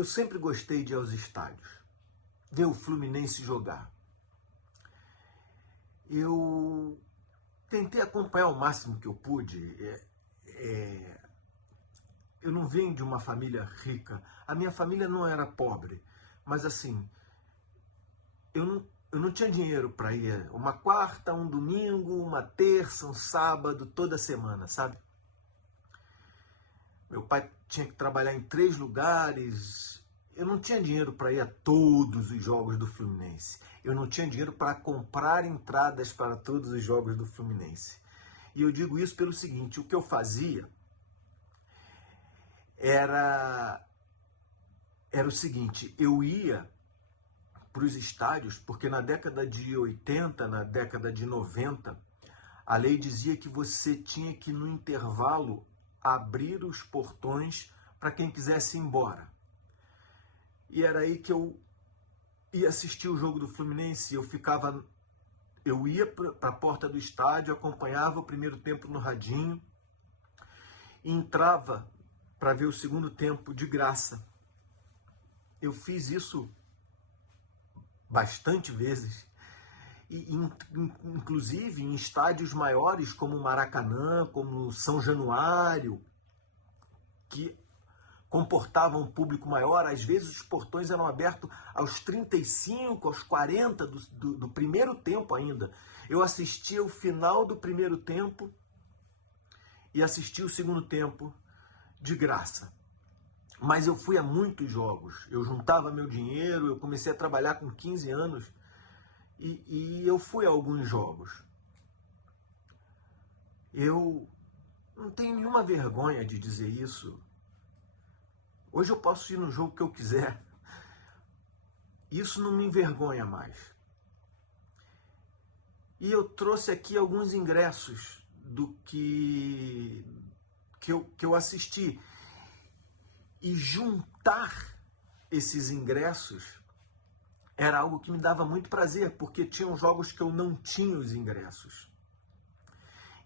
Eu sempre gostei de ir aos estádios, ver o Fluminense jogar. Eu tentei acompanhar o máximo que eu pude. Eu não venho de uma família rica. A minha família não era pobre. Mas assim, eu não tinha dinheiro para ir uma quarta, um domingo, uma terça, um sábado, toda semana, sabe? Meu pai tinha que trabalhar em 3 lugares. Eu não tinha dinheiro para ir a todos os jogos do Fluminense. Eu não tinha dinheiro para comprar entradas para todos os jogos do Fluminense. E eu digo isso pelo seguinte: o que eu fazia era o seguinte: eu ia para os estádios, porque na década de 80, na década de 90, a lei dizia que você tinha que, no intervalo, abrir os portões para quem quisesse ir embora. E era aí que eu ia assistir o jogo do Fluminense. Eu ia para a porta do estádio, acompanhava o primeiro tempo no radinho e entrava para ver o segundo tempo de graça. Eu fiz isso bastante vezes, e inclusive em estádios maiores como o Maracanã, como São Januário, que comportavam um público maior. Às vezes os portões eram abertos aos 35, aos 40 do primeiro tempo ainda. Eu assistia o final do primeiro tempo e assistia o segundo tempo de graça. Mas eu fui a muitos jogos, eu juntava meu dinheiro, eu comecei a trabalhar com 15 anos e eu fui a alguns jogos. Eu não tenho nenhuma vergonha de dizer isso. Hoje eu posso ir no jogo que eu quiser. Isso não me envergonha mais. E eu trouxe aqui alguns ingressos do que eu assisti. E juntar esses ingressos era algo que me dava muito prazer, porque tinham jogos que eu não tinha os ingressos.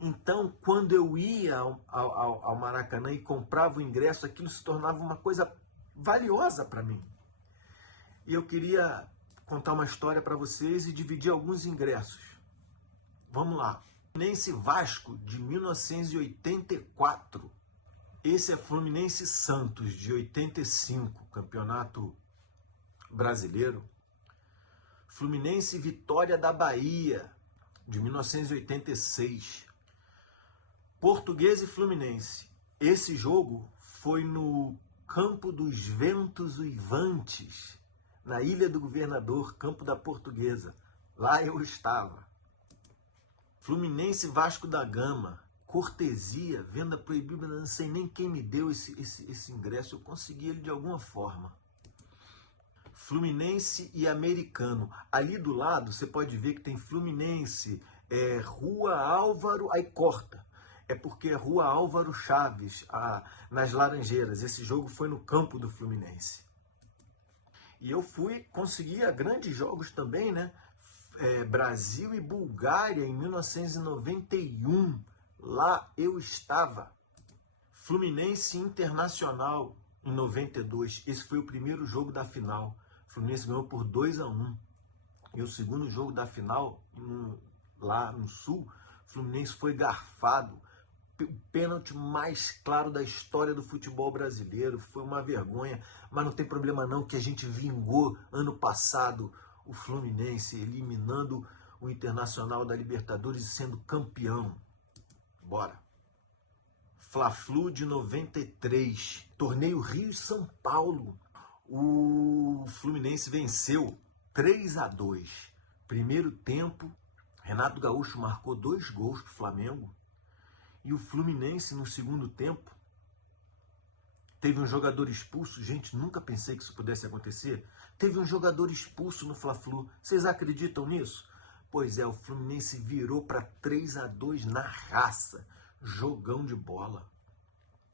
Então, quando eu ia ao Maracanã e comprava o ingresso, aquilo se tornava uma coisa valiosa para mim. E eu queria contar uma história para vocês e dividir alguns ingressos. Vamos lá. Fluminense Vasco, de 1984. Esse é Fluminense Santos, de 85, Campeonato Brasileiro. Fluminense Vitória da Bahia, de 1986. Português e Fluminense. Esse jogo foi no Campo dos Ventos Uivantes, na Ilha do Governador, Campo da Portuguesa. Lá eu estava. Fluminense Vasco da Gama. Cortesia, venda proibida, não sei nem quem me deu esse ingresso, eu consegui ele de alguma forma. Fluminense e Americano. Ali do lado você pode ver que tem Fluminense, Rua Álvaro, aí corta. É porque é Rua Álvaro Chaves, nas Laranjeiras. Esse jogo foi no campo do Fluminense. E eu consegui grandes jogos também, né? Brasil e Bulgária, em 1991. Lá eu estava. Fluminense Internacional, em 92. Esse foi o primeiro jogo da final. O Fluminense ganhou por 2-1. E o segundo jogo da final, lá no Sul, o Fluminense foi garfado. O pênalti mais claro da história do futebol brasileiro. Foi uma vergonha, mas não tem problema não, que a gente vingou ano passado o Fluminense, eliminando o Internacional da Libertadores e sendo campeão. Bora. Fla-Flu de 93. Torneio Rio e São Paulo. O Fluminense venceu 3-2. Primeiro tempo, Renato Gaúcho marcou 2 gols para o Flamengo. E o Fluminense, no segundo tempo, teve um jogador expulso. Gente, nunca pensei que isso pudesse acontecer. Teve um jogador expulso no Fla-Flu. Vocês acreditam nisso? Pois é, o Fluminense virou para 3-2 na raça. Jogão de bola.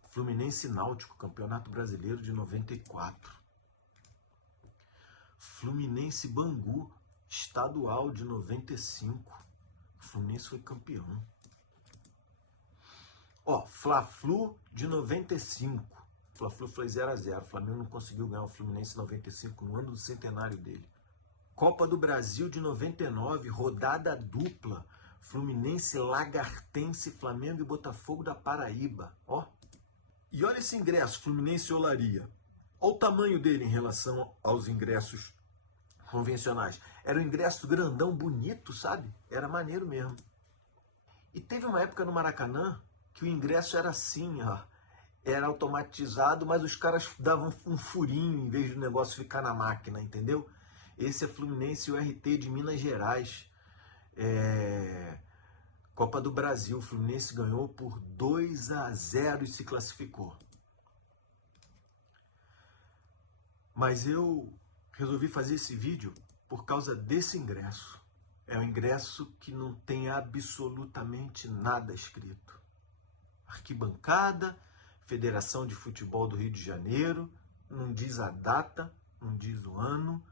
Fluminense Náutico, Campeonato Brasileiro de 94. Fluminense Bangu, Estadual de 95. O Fluminense foi campeão. Fla-Flu de 95. Fla-Flu foi 0-0. O Flamengo não conseguiu ganhar o Fluminense em 95, no ano do centenário dele. Copa do Brasil de 99, rodada dupla. Fluminense, Lagartense, Flamengo e Botafogo da Paraíba. Ó. E olha esse ingresso, Fluminense e Olaria. Olha o tamanho dele em relação aos ingressos convencionais. Era um ingresso grandão, bonito, sabe? Era maneiro mesmo. E teve uma época no Maracanã que o ingresso era assim, ó. Era automatizado, mas os caras davam um furinho em vez do negócio ficar na máquina, entendeu? Esse é Fluminense e o RT de Minas Gerais. Copa do Brasil. O Fluminense ganhou por 2-0 e se classificou. Mas eu resolvi fazer esse vídeo por causa desse ingresso. É um ingresso que não tem absolutamente nada escrito. Arquibancada, Federação de Futebol do Rio de Janeiro, não diz a data, não diz o ano,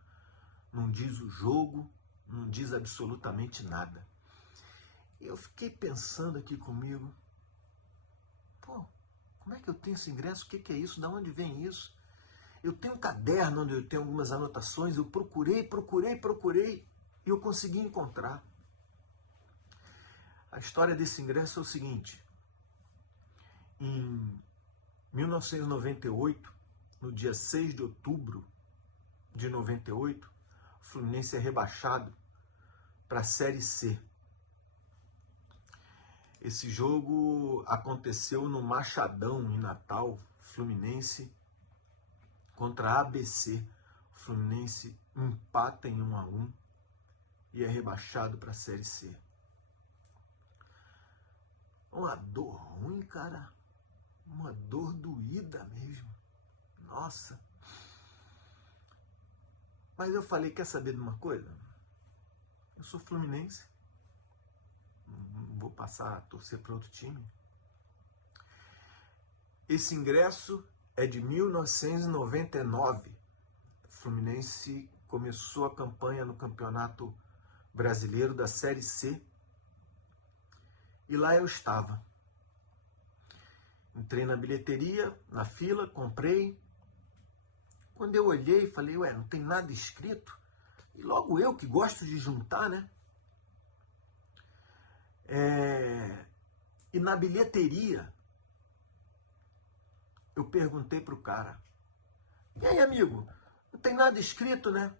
não diz o jogo, não diz absolutamente nada. Eu fiquei pensando aqui comigo, pô, como é que eu tenho esse ingresso? O que é isso? Da onde vem isso? Eu tenho um caderno onde eu tenho algumas anotações, eu procurei e eu consegui encontrar. A história desse ingresso é o seguinte: em 1998, no dia 6 de outubro de 98, o Fluminense é rebaixado para a Série C. Esse jogo aconteceu no Machadão, em Natal, Fluminense contra a ABC. O Fluminense empata em 1-1 e é rebaixado para a Série C. Uma dor ruim, cara. Uma dor doída mesmo. Nossa. Mas eu falei, quer saber de uma coisa? Eu sou fluminense. Não vou passar a torcer para outro time. Esse ingresso é de 1999. O Fluminense começou a campanha no Campeonato Brasileiro da Série C. E lá eu estava. Entrei na bilheteria, na fila, comprei. Quando eu olhei, falei, ué, não tem nada escrito? E logo eu, que gosto de juntar, né? E na bilheteria, eu perguntei pro cara, e aí, amigo, não tem nada escrito, né?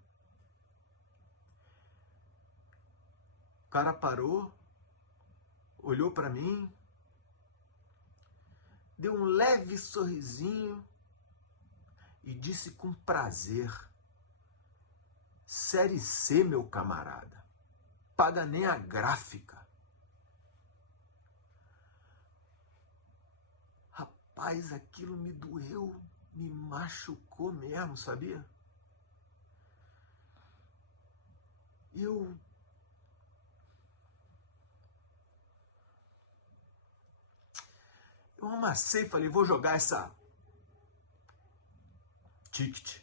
O cara parou, olhou para mim, deu um leve sorrisinho e disse com prazer, Série C, meu camarada, paga nem a gráfica. Rapaz, aquilo me doeu, me machucou mesmo, sabia? Eu amacei e falei, vou jogar essa ticket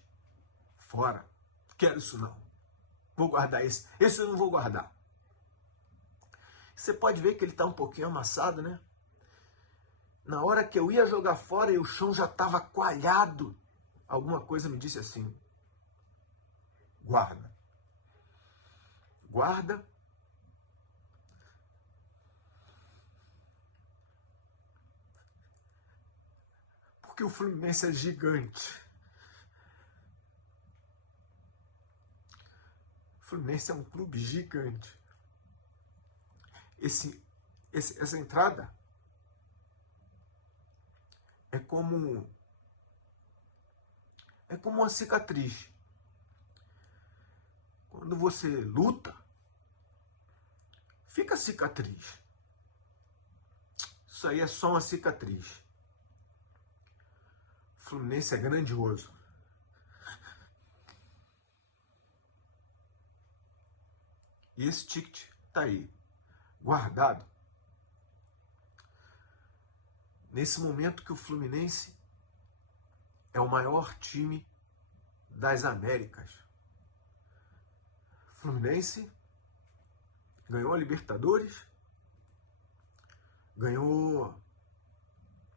fora. Quero isso não. Vou guardar esse. Esse eu não vou guardar. Você pode ver que ele está um pouquinho amassado, né? Na hora que eu ia jogar fora e o chão já estava coalhado, alguma coisa me disse assim, guarda. Guarda. Porque o Fluminense é gigante. O Fluminense é um clube gigante. Essa entrada é como uma cicatriz. Quando você luta, fica cicatriz. Isso aí é só uma cicatriz. O Fluminense é grandioso. E esse ticket está aí, guardado. Nesse momento que o Fluminense é o maior time das Américas. O Fluminense ganhou a Libertadores, ganhou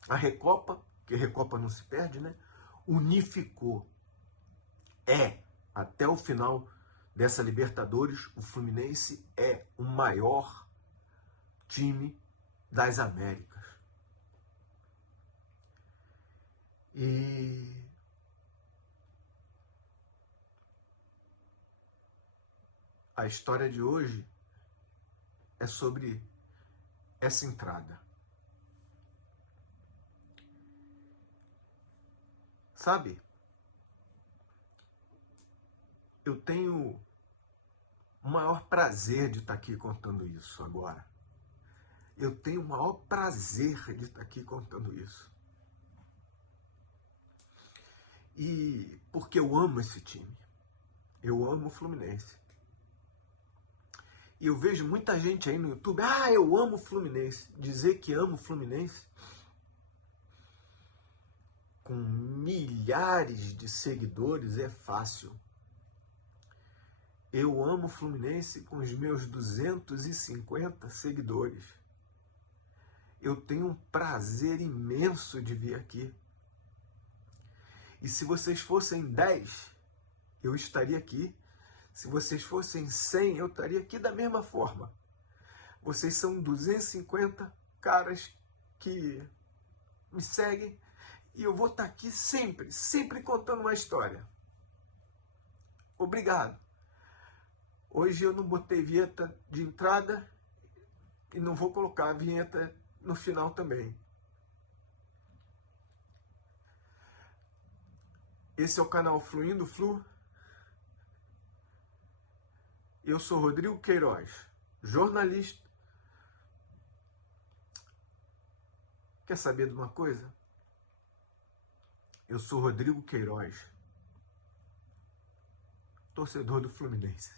a Recopa porque Recopa não se perde, né? Unificou. Até o final dessa Libertadores, o Fluminense é o maior time das Américas. E a história de hoje é sobre essa entrada. Sabe, eu tenho o maior prazer de estar aqui contando isso agora. Eu tenho o maior prazer de estar aqui contando isso. E porque eu amo esse time. Eu amo o Fluminense. E eu vejo muita gente aí no YouTube, eu amo o Fluminense. Dizer que amo o Fluminense com milhares de seguidores é fácil. Eu amo o Fluminense com os meus 250 seguidores. Eu tenho um prazer imenso de vir aqui. E se vocês fossem 10, eu estaria aqui. Se vocês fossem 100, eu estaria aqui da mesma forma. Vocês são 250 caras que me seguem e eu vou estar aqui sempre, sempre contando uma história. Obrigado. Hoje eu não botei vinheta de entrada e não vou colocar a vinheta no final também. Esse é o canal Fluindo Flu. Eu sou Rodrigo Queiroz, jornalista. Quer saber de uma coisa? Eu sou Rodrigo Queiroz, torcedor do Fluminense.